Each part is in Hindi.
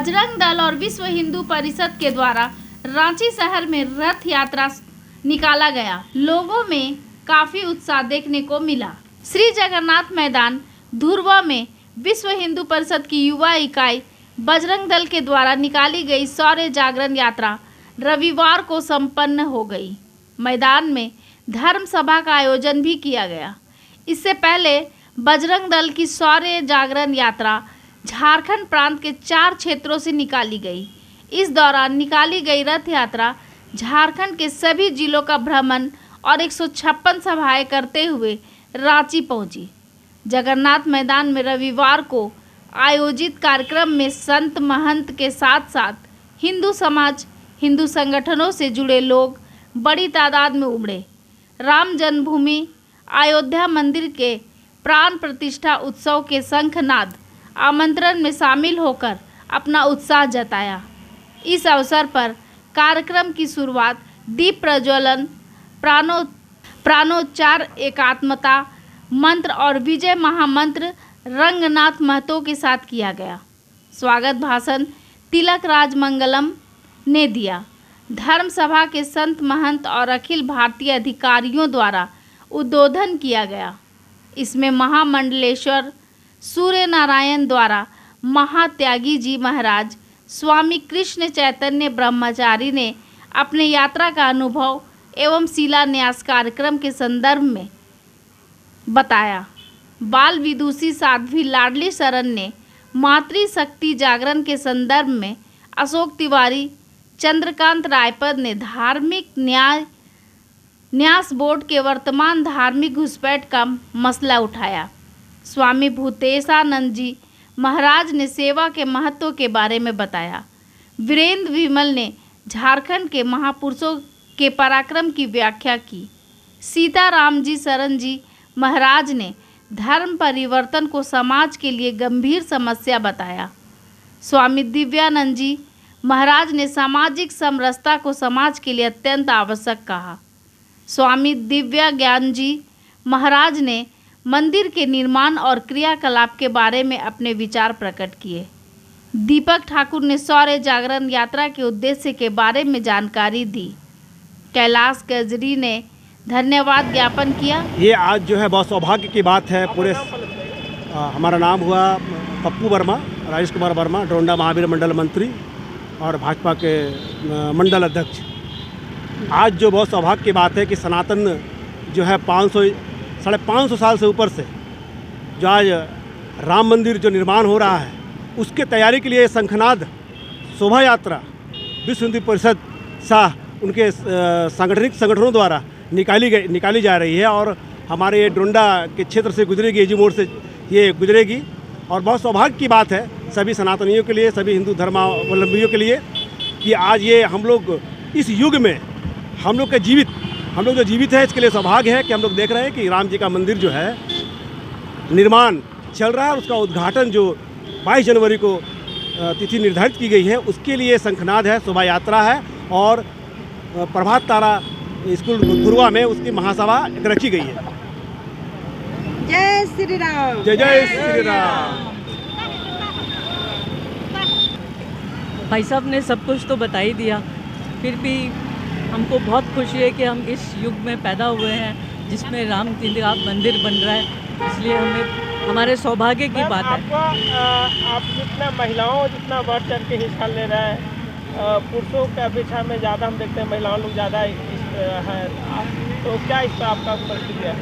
बजरंग दल और विश्व हिंदू परिषद के द्वारा रांची शहर में रथ यात्रा निकाला गया। लोगों में काफी उत्साह देखने को मिला। श्री जगन्नाथ मैदान धुर्वा में विश्व हिंदू परिषद की युवा इकाई बजरंग दल के द्वारा निकाली गई शौर्य जागरण यात्रा रविवार को संपन्न हो गई। मैदान में धर्म सभा का आयोजन भी किया गया। इससे पहले बजरंग दल की शौर्य जागरण यात्रा झारखंड प्रांत के 4 क्षेत्रों से निकाली गई। इस दौरान निकाली गई रथ यात्रा झारखंड के सभी जिलों का भ्रमण और 156 सभाएं करते हुए रांची पहुंची। जगन्नाथ मैदान में रविवार को आयोजित कार्यक्रम में संत महंत के साथ साथ हिंदू समाज, हिंदू संगठनों से जुड़े लोग बड़ी तादाद में उमड़े। राम जन्मभूमि अयोध्या मंदिर के प्राण प्रतिष्ठा उत्सव के शंखनाद आमंत्रण में शामिल होकर अपना उत्साह जताया। इस अवसर पर कार्यक्रम की शुरुआत दीप प्रज्वलन, प्राणोच्चार, एकात्मता मंत्र और विजय महामंत्र रंगनाथ महतो के साथ किया गया। स्वागत भाषण तिलक राज मंगलम ने दिया। धर्म सभा के संत महंत और अखिल भारतीय अधिकारियों द्वारा उद्बोधन किया गया। इसमें महामंडलेश्वर सूर्य नारायण द्वारा महात्यागी जी महाराज स्वामी कृष्ण चैतन्य ब्रह्मचारी ने अपने यात्रा का अनुभव एवं शिलान्यास कार्यक्रम के संदर्भ में बताया। बाल विदुषी साध्वी लाडली शरण ने मातृशक्ति जागरण के संदर्भ में, अशोक तिवारी, चंद्रकांत रायपद ने धार्मिक न्यास बोर्ड के वर्तमान धार्मिक घुसपैठ का मसला उठाया। स्वामी भूतेशानंद जी महाराज ने सेवा के महत्व के बारे में बताया। वीरेंद्र विमल ने झारखंड के महापुरुषों के पराक्रम की व्याख्या की। सीताराम जी शरण जी महाराज ने धर्म परिवर्तन को समाज के लिए गंभीर समस्या बताया। स्वामी दिव्यानंद जी महाराज ने सामाजिक समरसता को समाज के लिए अत्यंत आवश्यक कहा। स्वामी दिव्या ज्ञान जी महाराज ने मंदिर के निर्माण और क्रियाकलाप के बारे में अपने विचार प्रकट किए। दीपक ठाकुर ने शौर्य जागरण यात्रा के उद्देश्य के बारे में जानकारी दी। कैलाश गजरी ने धन्यवाद ज्ञापन किया। ये आज जो है बहुत सौभाग्य की बात है। पूरे हमारा नाम हुआ पप्पू वर्मा, राजेश कुमार वर्मा, डोंडा महावीर मंडल मंत्री और भाजपा के मंडल अध्यक्ष। आज जो बहुत सौभाग्य की बात है कि सनातन जो है 500-550 साल से ऊपर से जो आज राम मंदिर जो निर्माण हो रहा है उसके तैयारी के लिए शंखनाद शोभा यात्रा विश्व हिंदू परिषद शाह उनके सांगठनिक संगठनों द्वारा निकाली जा रही है और हमारे ये डोंडा के क्षेत्र से गुजरेगी, एजी मोड़ से ये गुजरेगी। और बहुत सौभाग्य की बात है सभी सनातनियों के लिए, सभी हिंदू धर्मावलंबियों के लिए कि आज ये हम लोग इस युग में हम लोग जो जीवित है इसके लिए सौभाग्य है कि हम लोग देख रहे हैं कि राम जी का मंदिर जो है निर्माण चल रहा है। उसका उद्घाटन जो 22 जनवरी को तिथि निर्धारित की गई है उसके लिए शंखनाद है, शोभा यात्रा है और प्रभात तारा स्कूल धुर्वा में उसकी महासभा रखी गई है। जय श्री राम। जय जय श्री राम। भाई साहब ने सब कुछ तो बता ही दिया, फिर भी हमको बहुत खुशी है कि हम इस युग में पैदा हुए हैं जिसमें राम जी का मंदिर बन रहा है। इसलिए हमें हमारे सौभाग्य की बात है। आप जितना महिलाओं जितना बढ़ चढ़ के हिस्सा ले रहे हैं, पुरुषों के अपेक्षा में ज़्यादा हम देखते हैं महिलाओं लोग ज़्यादा है, तो क्या इस पर आपका प्रतिक्रिया है?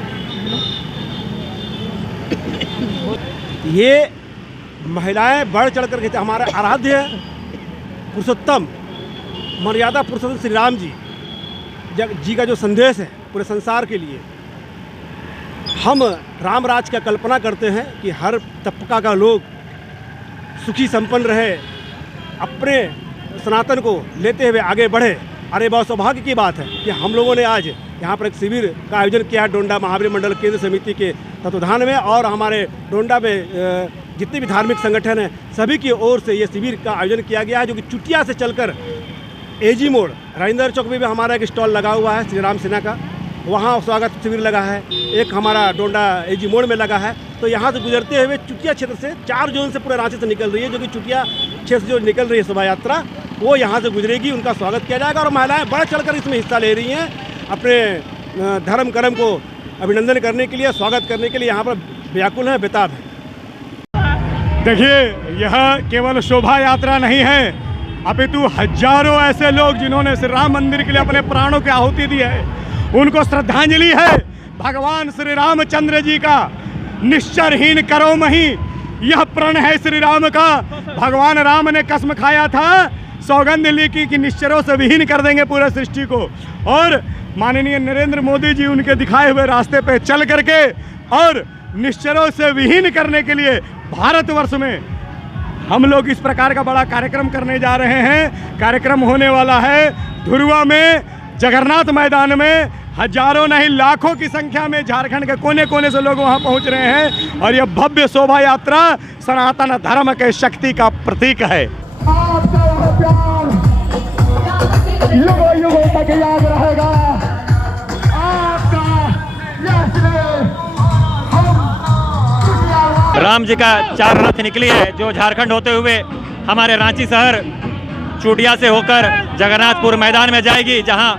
ये महिलाएं बढ़ चढ़ कर हमारे आराध्य पुरुषोत्तम मर्यादा पुरुषोत्तम श्री राम जी का जो संदेश है पूरे संसार के लिए, हम राम राज का कल्पना करते हैं कि हर तबका का लोग सुखी संपन्न रहे, अपने सनातन को लेते हुए आगे बढ़े। अरे बहुत सौभाग्य की बात है कि हम लोगों ने आज यहाँ पर एक शिविर का आयोजन किया है डोंडा महावीर मंडल केंद्र समिति के तत्वाधान में और हमारे डोंडा में जितने भी धार्मिक संगठन हैं सभी की ओर से ये शिविर का आयोजन किया गया है, जो कि चुटिया से चलकर एजी मोड़ राजेंद्र चौक में भी हमारा एक स्टॉल लगा हुआ है श्री राम सेना का, वहाँ स्वागत शिविर लगा है। एक हमारा डोंडा एजी मोड़ में लगा है तो यहाँ से गुजरते हुए चुटिया क्षेत्र से 4 जोन से पूरे रांची से निकल रही है, जो कि चुटिया क्षेत्र से जो निकल रही है शोभा यात्रा, वो यहाँ से गुजरेगी। उनका स्वागत किया जाएगा और महिलाएं बढ़ चढ़कर इसमें हिस्सा ले रही हैं, अपने धर्म कर्म को अभिनंदन करने के लिए, स्वागत करने के लिए यहाँ पर व्याकुल हैं, बेताब हैं। देखिए, यह केवल शोभा यात्रा नहीं है, अपितु हजारों ऐसे लोग जिन्होंने श्री राम मंदिर के लिए अपने प्राणों की आहुति दी है, उनको श्रद्धांजलि है। भगवान श्री रामचंद्र जी का निश्चरहीन करो मही, यह प्रण है श्री राम का। भगवान राम ने कसम खाया था, सौगंध ली कि निश्चरों से विहीन कर देंगे पूरे सृष्टि को। और माननीय नरेंद्र मोदी जी उनके दिखाए हुए रास्ते पे चल करके और निश्चरों से विहीन करने के लिए भारतवर्ष में हम लोग इस प्रकार का बड़ा कार्यक्रम करने जा रहे हैं। कार्यक्रम होने वाला है धुरुआ में, जगन्नाथ मैदान में। हजारों नहीं लाखों की संख्या में झारखंड के कोने कोने से लोग वहां पहुंच रहे हैं और यह भव्य शोभा यात्रा सनातन धर्म के शक्ति का प्रतीक है। आपका यह प्यार युगों युगों तक याद रहेगा। आपका यह स्नेह राम जी का 4 रथ निकली है, जो झारखंड होते हुए हमारे रांची शहर चूटिया से होकर जगन्नाथपुर मैदान में जाएगी, जहां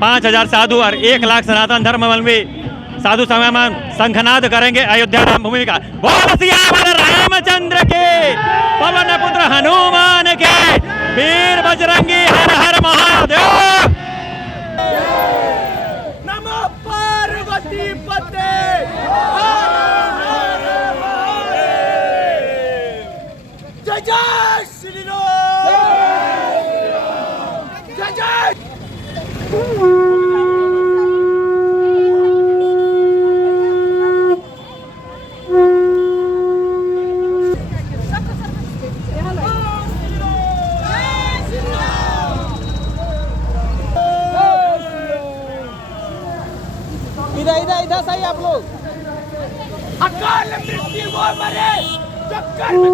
5000 साधु और 1 लाख सनातन धर्मावलंबी साधु संगमन शंखनाद करेंगे अयोध्या राम भूमि का। बोल सियावर रामचंद्र के, पवन पुत्र हनुमान के, वीर बजरंगी हर हर महादेव। नमो पार्वती पते, जय जय श्री राम, जय जय। इधर सही आप लोग। अकाल मृत्यु वो मरे जो कर्म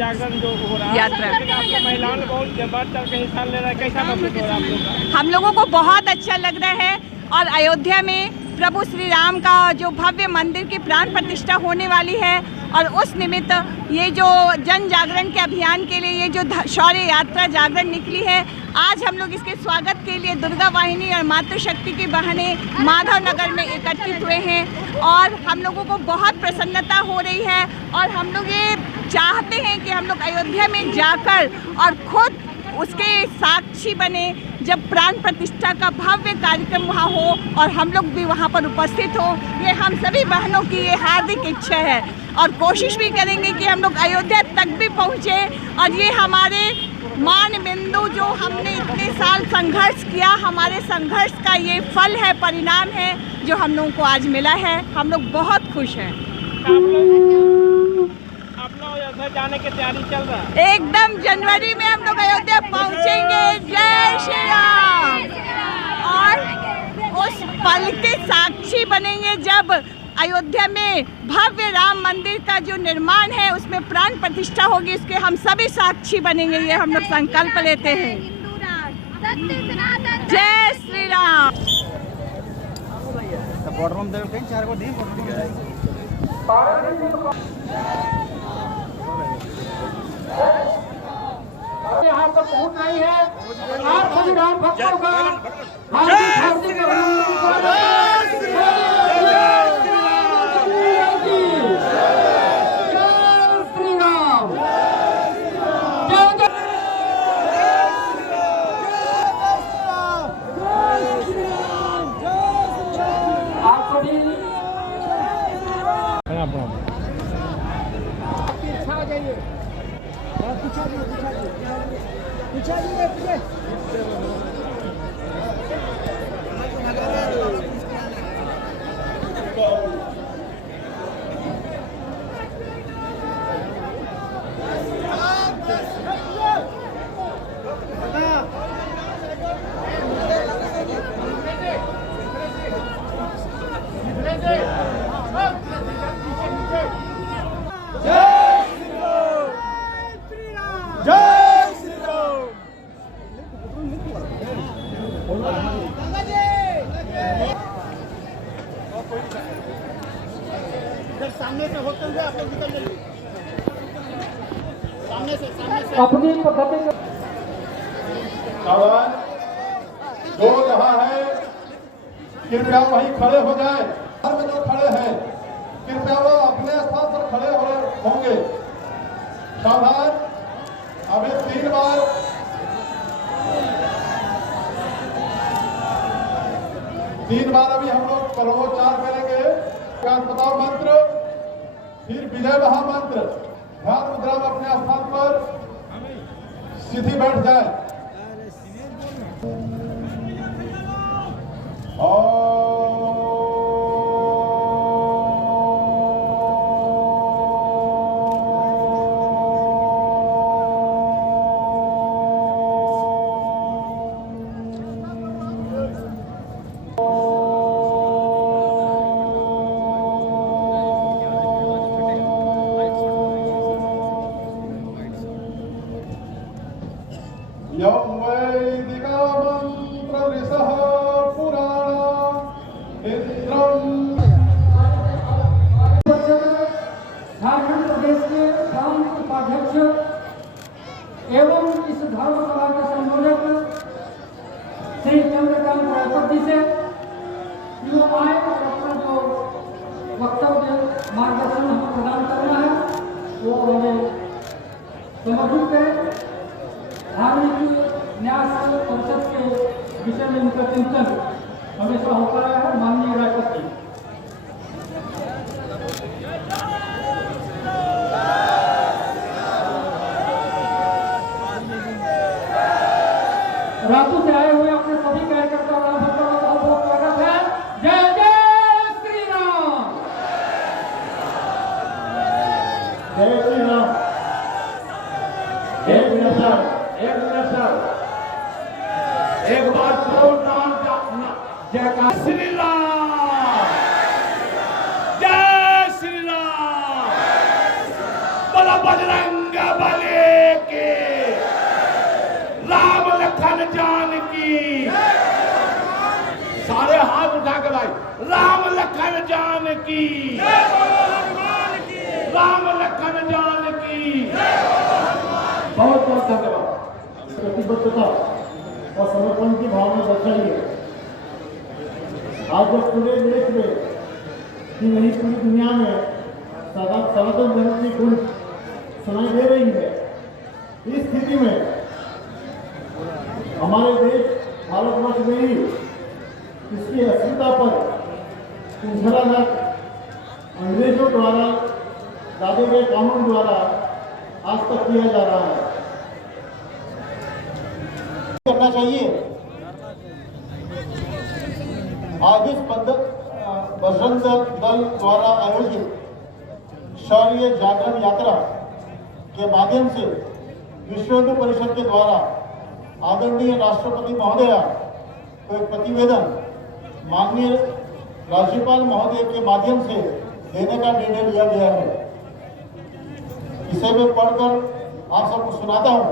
जागरण जो हो रहा है यात्रा। आप लोग महिलाओं ने बहुत बढ़ चढ़ के हिस्सा ले रहा है, कैसा महसूस हो रहा है आप लोग का? हम लोगों को बहुत अच्छा लग रहा है और अयोध्या में प्रभु श्री राम का जो भव्य मंदिर की प्राण प्रतिष्ठा होने वाली है और उस निमित्त ये जो जन जागरण के अभियान के लिए ये जो शौर्य यात्रा जागरण निकली है, आज हम लोग इसके स्वागत के लिए दुर्गा वाहिनी और मातृशक्ति के बहाने माधव नगर में एकत्रित हुए हैं और हम लोगों को बहुत प्रसन्नता हो रही है और हम लोग ये चाहते हैं कि हम लोग अयोध्या में जाकर और खुद उसके साक्षी बने जब प्राण प्रतिष्ठा का भव्य कार्यक्रम वहाँ हो और हम लोग भी वहाँ पर उपस्थित हो। ये हम सभी बहनों की ये हार्दिक इच्छा है और कोशिश भी करेंगे कि हम लोग अयोध्या तक भी पहुँचे और ये हमारे मान बिंदु जो हमने इतने साल संघर्ष किया, हमारे संघर्ष का ये फल है, परिणाम है जो हम लोगों को आज मिला है। हम लोग बहुत खुश हैं। आप लोग अयोध्या जाने की तैयारी चल रहा है? एकदम जनवरी में हम लोग अयोध्या पहुंचेंगे। जय श्री राम। और उस पल के साक्षी बनेंगे जब अयोध्या में भव्य राम मंदिर का जो निर्माण है उसमें प्राण प्रतिष्ठा होगी, इसके हम सभी साक्षी बनेंगे। ये हम लोग संकल्प लेते हैं। जय श्री राम। यहाँ तक पहुँच रही है। आप सभी राम भक्तों का हार्दिक हार्दिक अभिनंदन करते हैं। जय श्री राम। आप सभी अपनी पद्धति जो जहाँ है कृपया वहीं खड़े हो जाए। घर में जो खड़े हैं कृपया वो अपने स्थान पर खड़े होंगे। सावधान। अभी 3 बार अभी हम लोग प्रवोच्चार करेंगे। बताओ मंत्र, फिर विजय महामंत्र। ध्यान मुद्रा में अपने स्थान पर सीधी बैठ जाए। झारखंड प्रदेश के ग्राम उपाध्यक्ष एवं इस धर्मसभा के संयोजक श्री चंद्रकांत रायपुर जी से जो आए और अपना जो वक्तव्य मार्गदर्शन हमें प्रदान करना है वो हमें समर्पित करें। धार्मिक न्यास परिषद के विषय में उनका चिंतन हमेशा होता है। माननीय राष्ट्रपति रातों से आए हुए अपने सभी कार्यकर्ताओं का बहुत बहुत स्वागत है। जय जय श्री राम। जय श्री राम। एक मिनट सर, एक बार जय श्री राम। जय श्री राम। बोला बजरंग बली। लखन जानकी, राम लखन जानकी। बहुत बहुत धन्यवाद। प्रतिबद्धता और समर्पण की भावना दर्शाई है। आज जब पूरे देश में कि नहीं पूरी दुनिया में सनातन धर्म की गुण सुनाई दे रही है, इस स्थिति में हमारे देश भारतवर्ष में ही इसकी अस्मिता पर कुंभला अंग्रेजों द्वारा लादे गए कानून द्वारा आज तक किया जा रहा है। करना चाहिए। आज इस बसंत दल द्वारा आयोजित शौर्य जागरण यात्रा के माध्यम से विश्व हिंदू परिषद के द्वारा आदरणीय राष्ट्रपति महोदया को एक प्रतिवेदन माननीय राज्यपाल महोदय के माध्यम से देने का निर्णय लिया गया है। इसे मैं पढ़कर आप सबको सुनाता हूँ।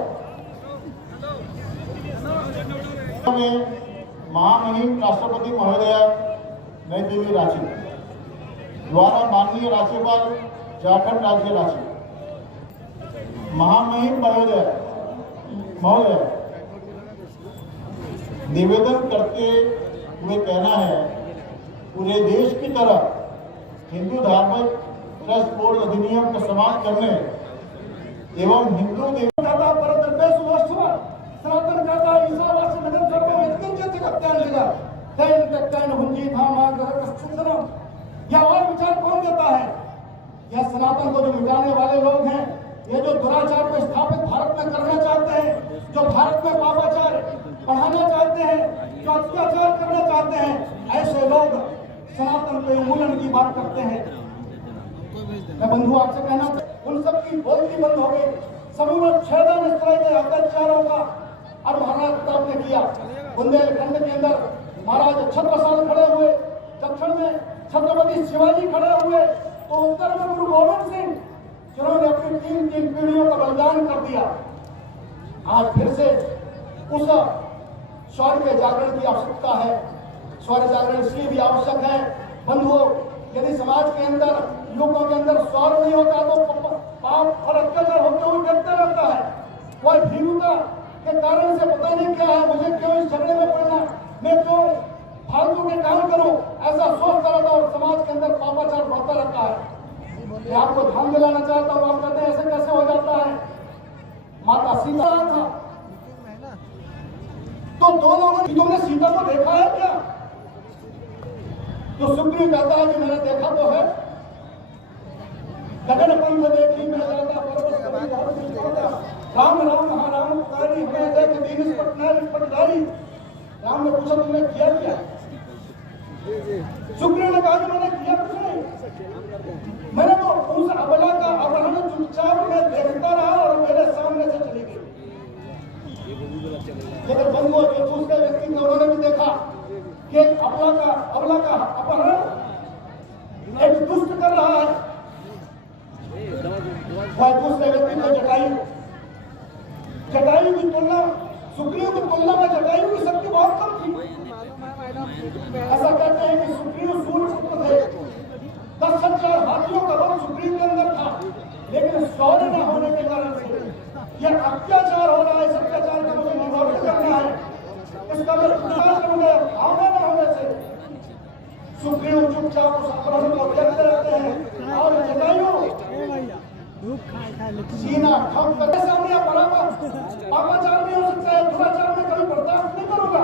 महामहिम राष्ट्रपति महोदया नई दिल्ली रांची द्वारा माननीय राज्यपाल झारखंड राज्य रांची महामहिम महोदय निवेदन करते हुए कहना है, पूरे देश की तरह हिंदू धार्मिक ट्रस्ट बोर्ड अधिनियम को समाप्त करने एवं हिंदू देवता सनातन काका ईशावास्य नगर सर्व व्यक्तिंच जगत्यान्तिका दैन तक्कान हुंजी धामा ग्रह कस्तुंदरम। यह और विचार कौन देता है? यह सनातन को जो मिटाने वाले लोग हैं, ये जो दुराचार को स्थापित भारत में करना चाहते हैं, जो भारत में पापाचार बढ़ाना चाहते हैं, जो अत्याचार करना चाहते हैं, ऐसे लोग सनातन के उन्मूलन की बात करते हैं। मैं बंधु आपसे कहना, उन सब की बोलती बंद हो गई। समूल छेदन इस तरह के अत्याचारों का और महाराज प्रताप ने किया। बुंदेलखंड के अंदर महाराज छत्रसाल खड़े हुए, दक्षिण में छत्रपति शिवाजी खड़े हुए, तो उत्तर में गुरु गोविंद सिंह, जिन्होंने अपनी 3 पीढ़ियों का बलिदान कर दिया। आज फिर से उस शौर्य के जागरण की आवश्यकता है। शौर्य जागरण इसलिए भी आवश्यक है बंधुओं, यदि समाज के अंदर युवकों के अंदर शौर्य नहीं होता तो पाप और अत्याचार होते हुए देखता रहता है। वह भीरुता के कारण से पता नहीं क्या है, मुझे क्यों इस झगड़े में पड़ना, मैं क्यों फालतू के काम करूं, ऐसा सोचता रहता और समाज के अंदर पापाचार बढ़ता रहता है। मैं आपको ध्यान दिलाना चाहता हूं, आप कहते हैं ऐसे कैसे हो जाता है। माता सीता था तो दो लोगों ने, तुमने सीता को देखा है क्या? तो सुग्रीव कहता है कि मैंने देखा तो है। गगन पंथ देखी मैं जाता राम राम महाराम पुकारी हमें देख दीन पटनारी। राम ने पूछा तुमने किया क्या? सुग्रीव ने कहा कि मैंने किया कुछ नहीं, मैंने तो उस अबला का अपहरण चुपचाप में देखता रहा और मेरे सामने से चली गई। लेकिन बंधुओं जो दूसरे व्यक्ति थे उन्होंने भी देखा कि एक अबला का अपहरण एक दुष्ट कर रहा है। वह दूसरे व्यक्ति को जटायु की तुलना, सुग्रीव की तुलना में जटायु की शक्ति बहुत कम थी। ऐसा कहते हैं कि सुग्रीव सूर्यपुत्र थे। 10,000 हाथियों का बल सुग्रीव के अंदर था, लेकिन शौर्य न होने के कारण से यह अत्याचार हो रहा है। इस अत्याचार का मुझे निवारण करना है, इसका मैं प्रतिकार करूंगा। भावना न होने से सुग्रीव चुपचाप उस अपहरण को देखते रहते हैं और जटायु सीना ठप करके सामने पापाचार नहीं हो सकता है, दुराचार में कभी बर्दाश्त नहीं करूंगा,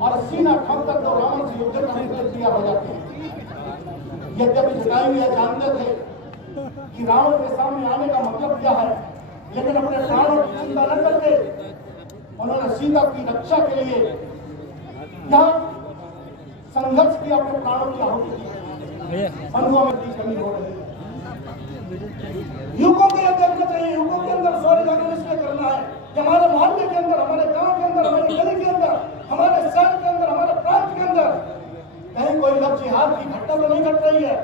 और सीना ठप कर तो रावण से युद्ध करने के लिए तैयार हो जाते हैं। यद्यपि जटायु यह जानते थे कि रावण के सामने आने का मतलब क्या है, लेकिन अपने प्राणों की चिंता न करके उन्होंने सीता की रक्षा के लिए यह संघर्ष किया, अपने प्राणों की आहुति दी। बंधुओं में कमी हो रही है। युवकों को यह देखना चाहिए, युवकों के अंदर शौर्य जागरण इसलिए करना है कि हमारे मोहल्ले के अंदर, हमारे गांव के अंदर, हमारी गली के अंदर, हमारे शहर के अंदर, हमारे प्रांत के अंदर कहीं कोई लव जिहाद की घटना तो नहीं घट रही है।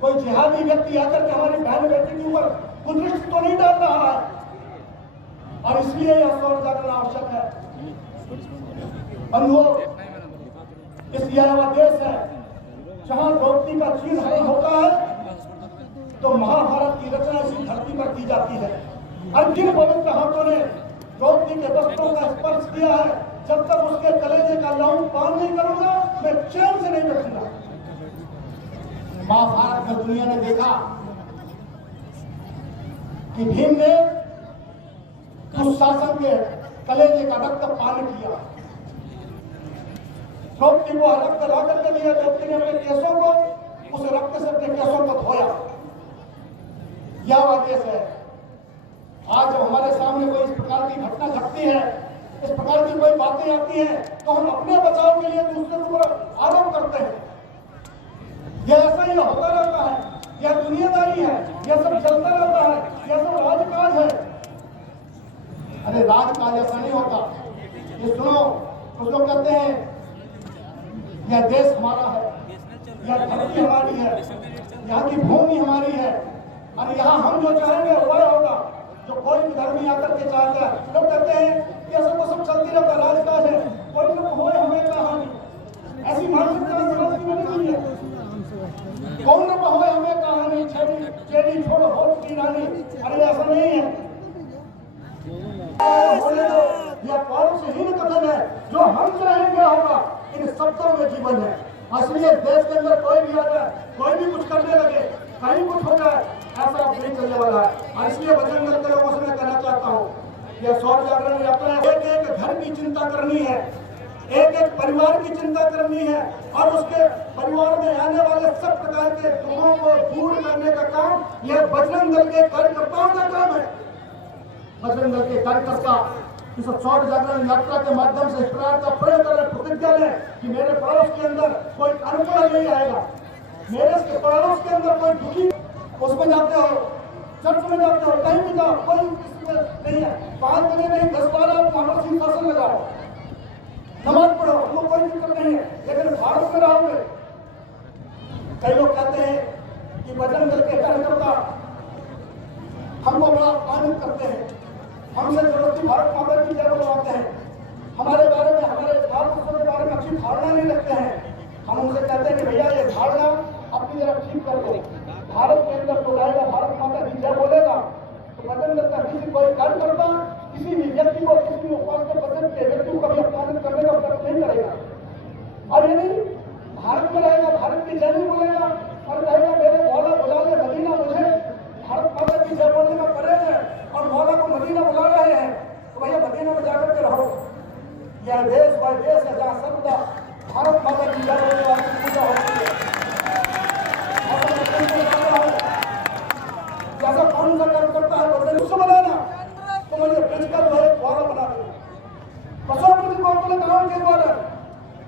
कोई जिहादी व्यक्ति आकर के हमारी बहन बेटी के ऊपर कुदृष्टि तो नहीं डाल रहा है, और इसलिए यह शौर्य जागरण आवश्यक है। बंधुओं, इस यह देश है जहाँ द्रौपदी का चीर हरण होता है तो महाभारत की रचना इसी धरती पर की जाती है। और जिन पवित्र हाथों ने द्रौपदी के वस्त्रों का स्पर्श किया है, जब तक उसके कलेजे का लहू पान नहीं करूंगा मैं चैन से नहीं बैठूंगा। महाभारत में दुनिया ने देखा कि भीम ने दुशासन के कलेजे का रक्त पान किया, द्रौपदी को रक्त ला करके दिया, द्रौपदी ने अपने केसों को उस रक्त से अपने केसों को धोया। यह आदेश है। आज जब हमारे सामने कोई इस प्रकार की घटना घटती है, इस प्रकार की कोई बातें आती हैं, तो हम अपने बचाव के लिए दूसरे के ऊपर आरोप करते हैं। यह ऐसा ही होता रहता है, यह दुनियादारी है, यह सब चलता रहता है, यह सब राजकाज है। अरे राजकाज ऐसा नहीं होता। ये सुनो, कुछ लोग कहते हैं यह देश हमारा है, यह धरती हमारी है, यहाँ की भूमि हमारी है, और यहाँ हम जो चाहेंगे वह होगा, जो कोई भी धर्मी आकर के चाहता है। लोग कहते हैं कि ऐसा तो सब चलती रहता राजकाज है, कोई न कोई हमें कहानी, ऐसी मानसिकता समाज की नहीं है। कौन न होए हमें कहानी, चेरी छोड़ होठ की रानी। अरे ऐसा नहीं है, बोले तो यह कौन से हीन कथन है, जो हम चाहेंगे होगा, इन शब्दों में जीवन है। इसलिए देश के अंदर कोई भी आ जाए, कोई भी कुछ करने लगे, कहीं कुछ हो जाए, ऐसा नहीं चलने वाला है। और इसलिए बजरंग दल के लोगों से मैं कहना चाहता हूँ, यह सौर जागरण यात्रा एक एक घर की चिंता करनी है, एक एक परिवार की चिंता करनी है, और उसके परिवार में आने वाले सब प्रकार के दुखों को दूर करने का काम यह बजरंग दल के कार्यकर्ताओं का काम है। बजरंग दल के कार्यकर्ता इस सौर जागरण यात्रा के माध्यम से इस प्रकार का प्रण कर प्रतिज्ञा लें कि मेरे पड़ोस के अंदर कोई अनपढ़ नहीं आएगा, मेरे पड़ोस के अंदर कोई दुखी, उसमें जाते हो, चर्च में जाते हो, कहीं भी जाओ, कोई नहीं है, 5 बजे नहीं 10-12 आप सिंहासन लगाओ, नमाज पढ़ो, हमको कोई दिक्कत नहीं है। लेकिन भारत में रहोगे, कई लोग कहते हैं कि बजरंग दल के कार्यकर्ता हमको बड़ा अपमानित करते हैं, हमसे जबरदस्ती भारत माता की जय बोलवाते हैं, हमारे बारे में, हमारे भारत के बारे में अच्छी धारणा नहीं रखते हैं। हम उनसे कहते हैं कि भैया ये धारणा अपनी जरा ठीक कर दो। भारत के अंदर तो जाएगा, भारत माता की जय बोलेगा, तो बजरंग दल का किसी कोई कार्यकर्ता किसी भी व्यक्ति को, किसी भी उपवास के बजरंग के व्यक्ति को कभी अपमानित करने का प्रयत्न नहीं करेगा। और यदि भारत में रहेगा, भारत की जय नहीं बोलेगा और कहेगा मेरे मौला बुला ले मदीना, मुझे भारत माता की जय बोलने का परहेज है और मौला को मदीना बुला रहे हैं, तो भैया मदीना में जाकर के रहो। यह देश वह देश है जहाँ सर्वदा भारत माता की जय बोलने वाली पूजा होती है। जैसा कौन सा कार्य करता है बजरंग उससे बनाना, तो मुझे ब्रिज का जो है द्वारा बना दो, बसो ब्रिज को अपने गाँव के द्वारा।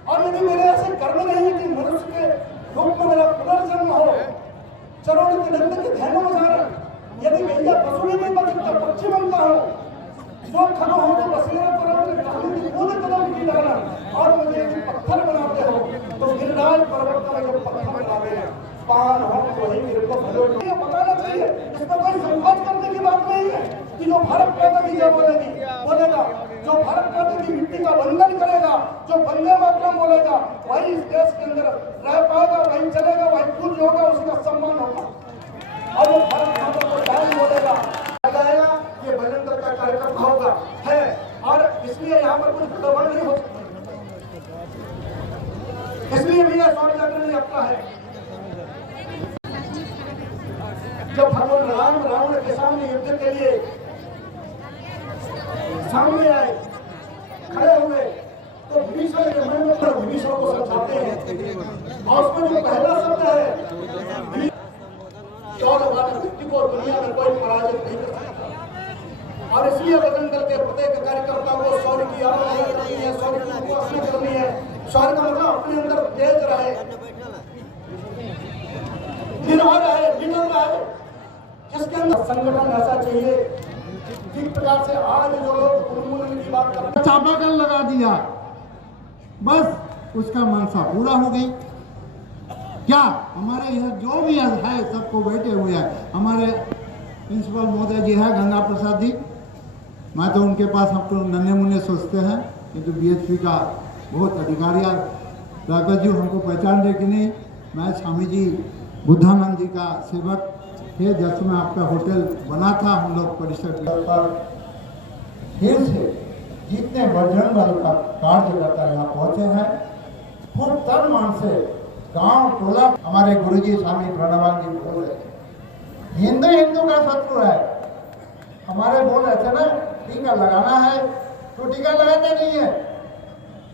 और यदि मेरे ऐसे कर्म नहीं है कि मनुष्य के रूप में मेरा पुनर्जन्म हो, चरों के नंद के ध्यानों में जाना, यदि भैया पशु ही नहीं बन सकता, पक्षी बनता हो, जो खड़ा हो तो बसेरा पर पूरे कदम की डाला, और मुझे पत्थर बनाते हो तो गिरिराज पर्वत का जो पत्थर बनाते हैं, पान हो वही मेरे को भले बताना चाहिए। इसमें कोई संकोच करने की बात नहीं है कि जो भारत माता की जय बोलेगा, जो भारत माता की मिट्टी का वंदन करेगा, जो वंदे मातरम बोलेगा, वही इस देश के अंदर रह पाएगा, वही चलेगा, वही पूज्य होगा, उसका सम्मान होगा। और वो भारत माता को जय बोलेगा, जाएगा, ये बजरंग दल का कार्यकर्ता होगा है। और इसलिए यहाँ पर कुछ गड़बड़ नहीं हो सकती, इसलिए भी यह सौर जागरण यात्रा है। जब भगवान राम रावण के सामने युद्ध के लिए सामने आए, खड़े हुए, तो विभीषण के मन में विभीषण को समझाते हैं, और उसमें जो पहला शब्द है, 14 व्यक्ति को दुनिया में कोई पराजित नहीं कर सकता। और इसलिए बजरंग दल के प्रत्येक कार्यकर्ता को शौर्य की आराधना करनी है, शौर्य की उपासना करनी है। शौर्य का मतलब अपने अंदर तेज रहे, निडर रहे, निडर रहे, जिसके अंदर संगठन ऐसा चाहिए जिस प्रकार से आज जो लोग उन्मूलन की बात करते हैं, चापाकल लगा दिया, बस उसका मनसा पूरा हो गई। क्या हमारे यहाँ जो भी है सबको बैठे हुए हैं, हमारे प्रिंसिपल महोदय जी है गंगा प्रसाद जी, मैं तो उनके पास हम तो नन्हे मुन्ने सोचते हैं, किंतु BHP का बहुत अधिकारी राघव जी हमको पहचान रहे कि नहीं, मैं स्वामी जी बुद्धानंद जी का सेवक थे, जब मैं आपका होटल बना था हम लोग परिसर पर फिर से जितने बजरंग दल का कार्यकर्ता यहाँ पहुँचे हैं, खूब तन मन से गांव टोला हमारे गुरुजी स्वामी प्रणवान जी बोल रहे थे, हिंदू हिंदू का शत्रु है। हमारे बोल रहे थे ना टीका लगाना है तो टीका लगाते नहीं है।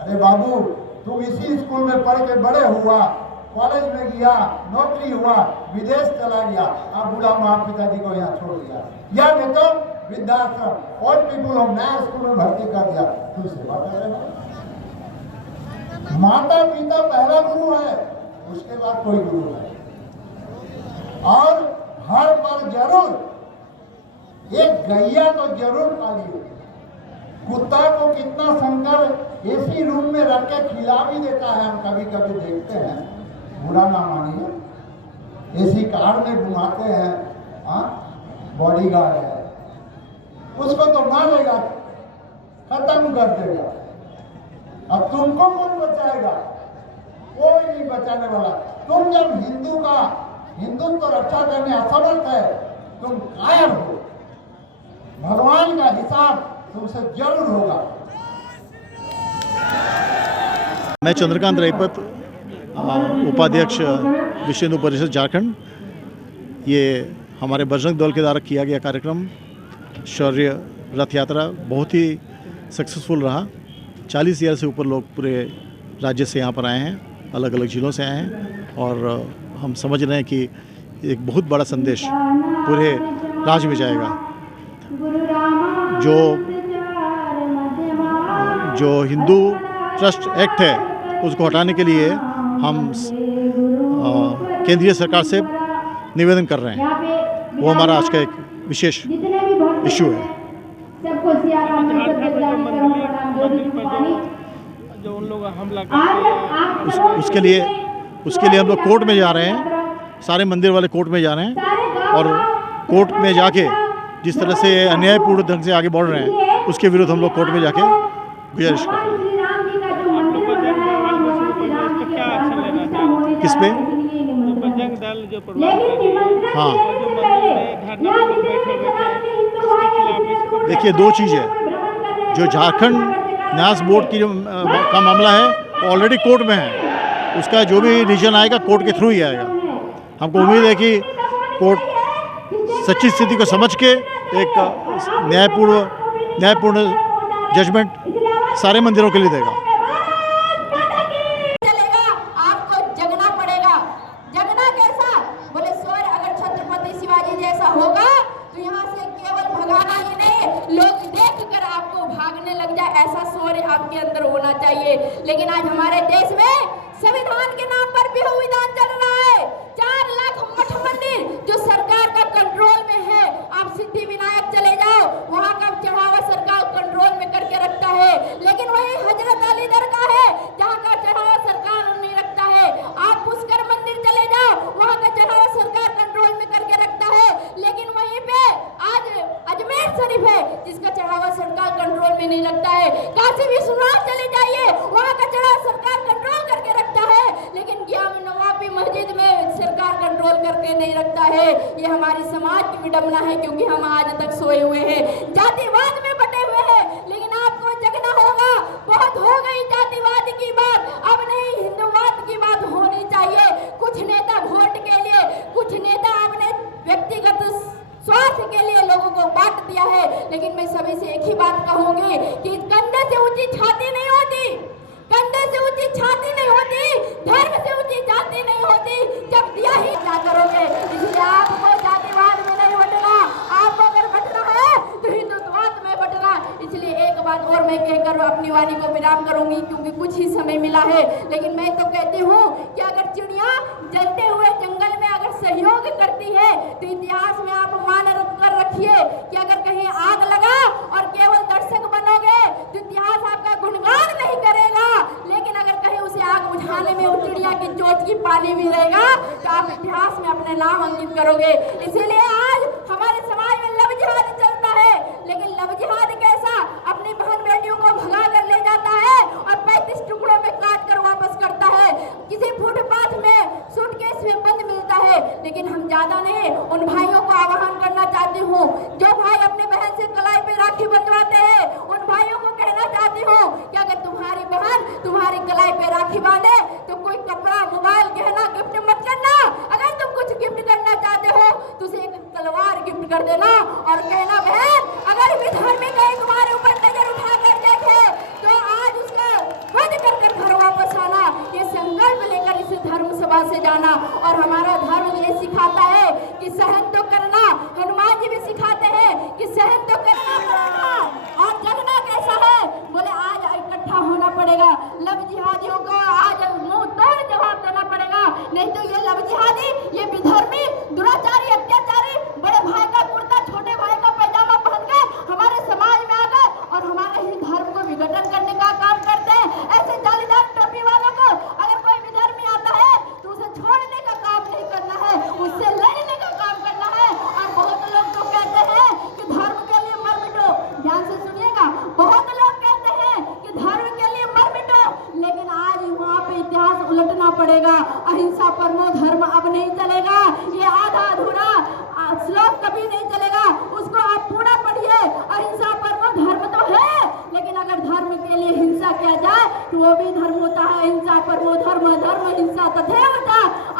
अरे बाबू तुम इसी स्कूल में पढ़ के बड़े हुआ, कॉलेज में गया, नौकरी हुआ, विदेश चला गया, अब बूढ़ा माँ पिताजी को यहाँ छोड़ दिया, या नहीं तो वृद्धाश्रम और पीपुल होम नया स्कूल में भर्ती कर दिया, तुम सेवा कर रहे हो। माता पिता पहला गुरु है, उसके बाद कोई गुरु है। और हर पर जरूर एक गैया तो जरूर पालिए। कुत्ता को कितना शंकर एसी रूम में रख के खिला भी देता है, हम कभी कभी देखते हैं, बुरा ना मानिए। एसी कार में घुमाते हैं, बॉडीगार्ड है, उसको तो मारेगा, खत्म कर देगा। अब तुमको कौन बचाएगा? कोई नहीं बचाने वाला। तुम जब हिंदुत्व रक्षा करने असमर्थ है, तुम कायर हो, भगवान का हिसाब तुमसे जरूर होगा। मैं चंद्रकांत रायपत, उपाध्यक्ष विश्व हिंदू परिषद झारखंड। ये हमारे बजरंग दल के द्वारा किया गया कार्यक्रम शौर्य रथ यात्रा बहुत ही सक्सेसफुल रहा। 40 ईयर से ऊपर लोग पूरे राज्य से यहाँ पर आए हैं, अलग अलग जिलों से आए हैं, और हम समझ रहे हैं कि एक बहुत बड़ा संदेश पूरे राज्य में जाएगा। जो हिंदू ट्रस्ट एक्ट है उसको हटाने के लिए हम केंद्रीय सरकार से निवेदन कर रहे हैं। वो हमारा आज का एक विशेष इशू है। जो उन लोग हमला उसके लिए हम लोग कोर्ट में जा रहे हैं, सारे मंदिर वाले कोर्ट में जा रहे हैं, और कोर्ट में जाके जिस तरह से अन्यायपूर्ण ढंग से आगे बढ़ रहे हैं उसके विरुद्ध हम लोग कोर्ट में जाके गुजारिश कर रहे हैं। किस पे? बजरंग दल जो हाँ, देखिए दो चीज़ है। जो झारखंड न्यास बोर्ड की का मामला है ऑलरेडी कोर्ट में है, उसका जो भी डिसीजन आएगा कोर्ट के थ्रू ही आएगा। हमको उम्मीद है कि कोर्ट सच्ची स्थिति को समझ के एक न्यायपूर्ण जजमेंट सारे मंदिरों के लिए देगा। आपको जगना पड़ेगा। जगना कैसा? बोले स्वर अगर छत्रपति शिवाजी जैसा होगा तो यहाँ से केवल भगाना ही नहीं, लोग देखकर आपको भागने लग जाए, ऐसा शौर्य आपके अंदर होना चाहिए। लेकिन आज हमारे देश में संविधान के नाम पर भी विधान चल रहा है। 4 लाख मठ मंदिर जो सरकार का कंट्रोल में है, आप सिद्धि विनायक चले जाओ, वहाँ का चढ़ावा सरकार कंट्रोल में करके रखता है। लेकिन वही हजरत अली दरगाह है जहाँ का चढ़ावा सरकार नहीं रखता है। आप पुष्कर मंदिर चले जाओ, वहाँ का चढ़ावा सरकार कंट्रोल में करके रखता है। लेकिन वहीं पे आज अजमेर शरीफ है जिसका चढ़ावा सरकार कंट्रोल में नहीं रखता है। काशी विश्वनाथ चले जाइए, वहाँ का चढ़ावा सरकार कंट्रोल करके रखता है, लेकिन जामा नवाबी मस्जिद में सरकार कंट्रोल करके नहीं रखता है। ये हमारी समाज की विडंबना है, क्योंकि हम आज तक सोए हुए हैं, जातिवाद में बटे हुए हैं। लेकिन आपको जगना होगा। बहुत हो गई जातिवाद की बात, अब नहीं हिंदुवाद की बात होनी चाहिए। कुछ नेता वोट के लिए, कुछ नेता अपने व्यक्तिगत स्वार्थ के लिए लोगों को बांट दिया है। लेकिन मैं सभी से एक ही बात कहूंगी कि कंधे से ऊंची छाती नहीं होती, कंधे से ऊंची छाती नहीं होती, धर्म से ऊंची जाति नहीं होती। जब दिया ही क्या करोगे? इसलिए आपको जातिवाद में नहीं बटना, आपको अगर बटना है तो हिंदुत्ववाद में बटना। इसलिए एक बात और मैं कहकर अपनी वाणी को विराम करूंगी, क्योंकि कुछ ही समय मिला है। लेकिन मैं तो कहती हूँ कि अगर चिड़िया जलते हुए जंगल में अगर सहयोग करती है तो इतिहास में आप मान कर रखिए कि अगर कहीं आग लगा और केवल दर्शक बनोगे तो इतिहास आपका गुणगान नहीं करेगा। लेकिन अगर कहीं उसे आग बुझाने में उस चिड़िया की चोट की पानी भी रहेगा तो आप इतिहास में अपने नाम अंकित करोगे। इसीलिए आज हमारे समाज में लव जिहाद चलता है। लेकिन लव जिहाद कैसा? अपनी बहन बेटियों को भगा कर ले जाता है और 35 टुकड़ों में काट कर वापस करता है। किसी फुटपाथ में सूट लव जिहादियों को आज मुंह तोड़ जवाब देना पड़ेगा। नहीं तो ये लव जिहादी, ये विधर्मी, दुराचारी, अत्याचारी बड़े भाई का कुर्ता छोटे भाई का पैजामा पहन के हमारे समाज में आ गए और हमारे ही धर्म को विघटन करने का काम करते हैं। ऐसे जालीदार टोपी वालों को अगर कोई विधर्मी आता है तो उसे छोड़ने का काम नहीं करना है, उससे लड़ने का काम करना है। और बहुत लोग तो कहते हैं कि धर्म के लिए मर मिटो, ध्यान से सुनिएगा, बहुत लोग कहते हैं कि धर्म के लिए मर मिटो, लेकिन आज वहाँ पे इतिहास उलटना पड़ेगा। अहिंसा परमो धर्म अब नहीं चलेगा, ये आधा अधूरा श्लोक कभी नहीं चलेगा, उसको आप पूरा पढ़िए। अहिंसा परमो धर्म तो है, लेकिन अगर धर्म के लिए हिंसा किया जाए तो वो भी धर्म होता है। अहिंसा परमो धर्म, धर्म हिंसा तथैवच।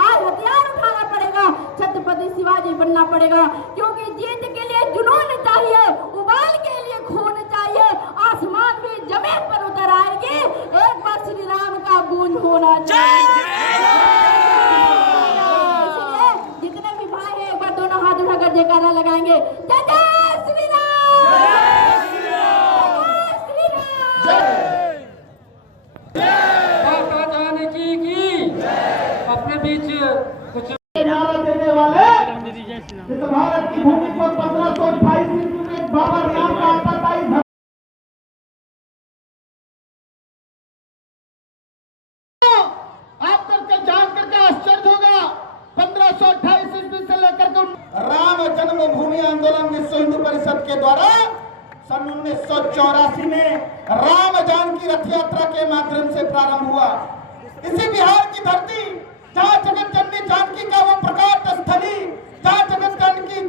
आज हथियार उठाना पड़ेगा, छत्रपति शिवाजी बनना पड़ेगा, क्योंकि जीत के लिए जुनून चाहिए, उबाल के लिए खून चाहिए, आसमान भी जमीन पर उतर आएगी, एक बार श्री राम का गूंज होना चाहिए। इसलिए जितने भी भाई हैं एक बार दोनों हाथ उठाकर जयकारा लगाएंगे, जय जय श्री राम, जय श्री राम, माता जानकी की अपने बीच कुछ देने वाले इस भारत की भूमि पर 1528 ईस्वी में बाबा राम का आतंकवादी आप करके जान करके आश्चर्य होगा। 1528 ईस्वी से लेकर के राम जन्मभूमि आंदोलन विश्व हिंदू परिषद के द्वारा सन 1984 में राम जानकी रथ यात्रा के माध्यम से प्रारंभ हुआ। इसी बिहार की धरती जहाँ जगत जननी जानकी का वो प्रकाश स्थली, जहाँ जगत जननी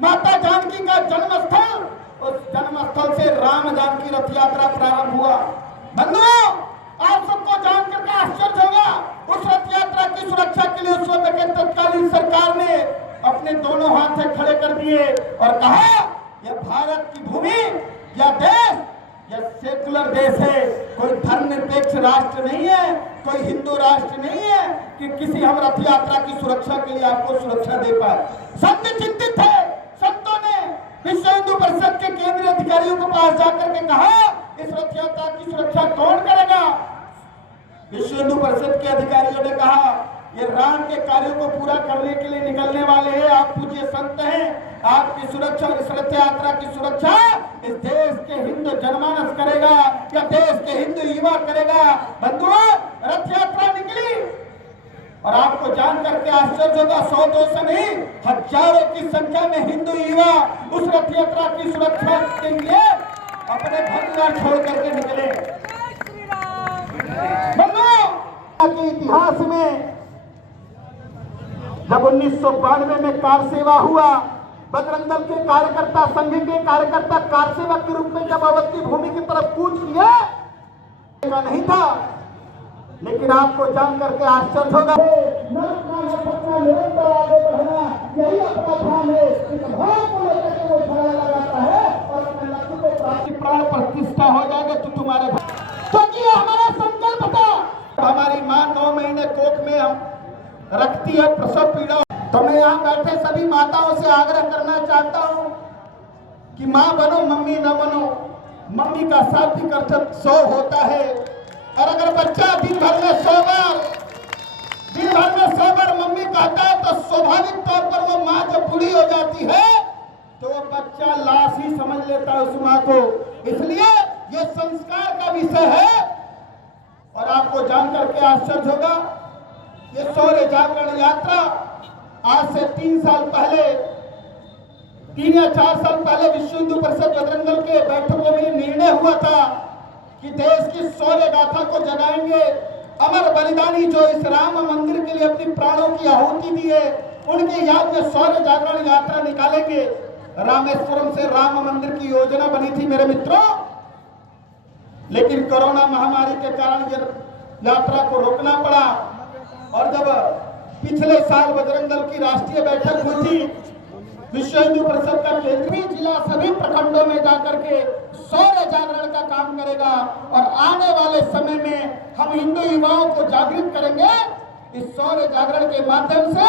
माता जानकी का जन्म स्थल, उस जन्म स्थल से राम जानकी रथ यात्रा प्रारंभ हुआ। बंधुओं, आप सबको जान करके आश्चर्य होगा, उस रथ यात्रा की सुरक्षा के लिए उस वक्त के तत्कालीन सरकार ने अपने दोनों हाथ से खड़े कर दिए और कहा यह भारत की भूमि, यह देश, यह सेकुलर देश है, कोई धर्मनिरपेक्ष राष्ट्र नहीं है, कोई हिंदू राष्ट्र नहीं है कि किसी हम रथ यात्रा की सुरक्षा के लिए आपको सुरक्षा दे पाए। संत चिंतित थे, संतों ने विश्व हिंदू परिषद के केंद्रीय अधिकारियों के पास जाकर के कहा इस रथ यात्रा की सुरक्षा कौन करेगा। विश्व हिंदू परिषद के अधिकारियों ने कहा ये राम के कार्यों को पूरा करने के लिए निकलने वाले हैं, आप पूज्य संत हैं, आपकी सुरक्षा और इस रथ यात्रा की सुरक्षा इस देश के हिंदू जनमानस करेगा या देश के हिंदू युवा करेगा। बंधुओं, रथ यात्रा निकली और आपको जान करके आश्चर्य होगा, 100-200 नहीं, हजारों की संख्या में हिंदू युवा उस रथ यात्रा की सुरक्षा के लिए अपने घर छोड़ करके निकले। बंधुओं, के इतिहास में जब 1992 में कार सेवा हुआ, बजरंग दल के कार्यकर्ता, संघ के कार्यकर्ता कार सेवा के रूप में जब अवध की भूमि की तरफ कूच किए, नहीं था, लेकिन आपको जान करके आश्चर्य होगा, निरंतर आगे बढ़ना यही अपना धाम है। इस भाव को लेकर के वो खड़ा लगाता है और अपने लक्ष्य को प्राप्ति प्राण प्रतिष्ठा हो जाएगा तो तुम्हारे, क्योंकि हमारा संकल्प था। हमारी माँ 9 महीने कोख में हम रखती है प्रसव पीड़ा, तो मैं यहाँ बैठे सभी माताओं से आग्रह करना चाहता हूँ कि माँ बनो, मम्मी न बनो। मम्मी का शाब्दिक अर्थ 100 होता है, और अगर बच्चा दिन भर में 100 बार मम्मी कहता है तो स्वाभाविक तौर पर वो माँ जब बूढ़ी हो जाती है तो वो बच्चा लाश ही समझ लेता है उस माँ को। इसलिए ये संस्कार का विषय है। और आपको जान करके आश्चर्य होगा, ये शौर्य जागरण यात्रा आज से 3 साल पहले, 3 या 4 साल पहले विश्व हिंदू परिषद बजरंग दल के बैठकों में निर्णय हुआ था कि देश की शौर्य गाथा को जगाएंगे। अमर बलिदानी जो इस राम मंदिर के लिए अपनी प्राणों की आहुति दी है, उनकी याद में शौर्य जागरण यात्रा निकालेंगे। रामेश्वरम से राम मंदिर की योजना बनी थी मेरे मित्रों, लेकिन कोरोना महामारी के कारण यात्रा को रोकना पड़ा। और जब पिछले साल बजरंग दल की राष्ट्रीय बैठक हुई थी, विश्व हिंदू परिषद का केंद्रीय जिला सभी प्रखंडों में जाकर के शौर्य जागरण का काम करेगा और आने वाले समय में हम हिंदू युवाओं को जागृत करेंगे। इस शौर्य जागरण के माध्यम से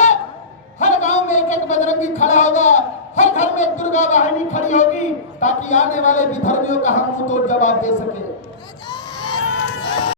हर गांव में एक बजरंगी खड़ा होगा, हर घर में एक दुर्गा वाहिनी खड़ी होगी, ताकि आने वाले विधर्मियों का हम मुंह तोड़ जवाब दे सके।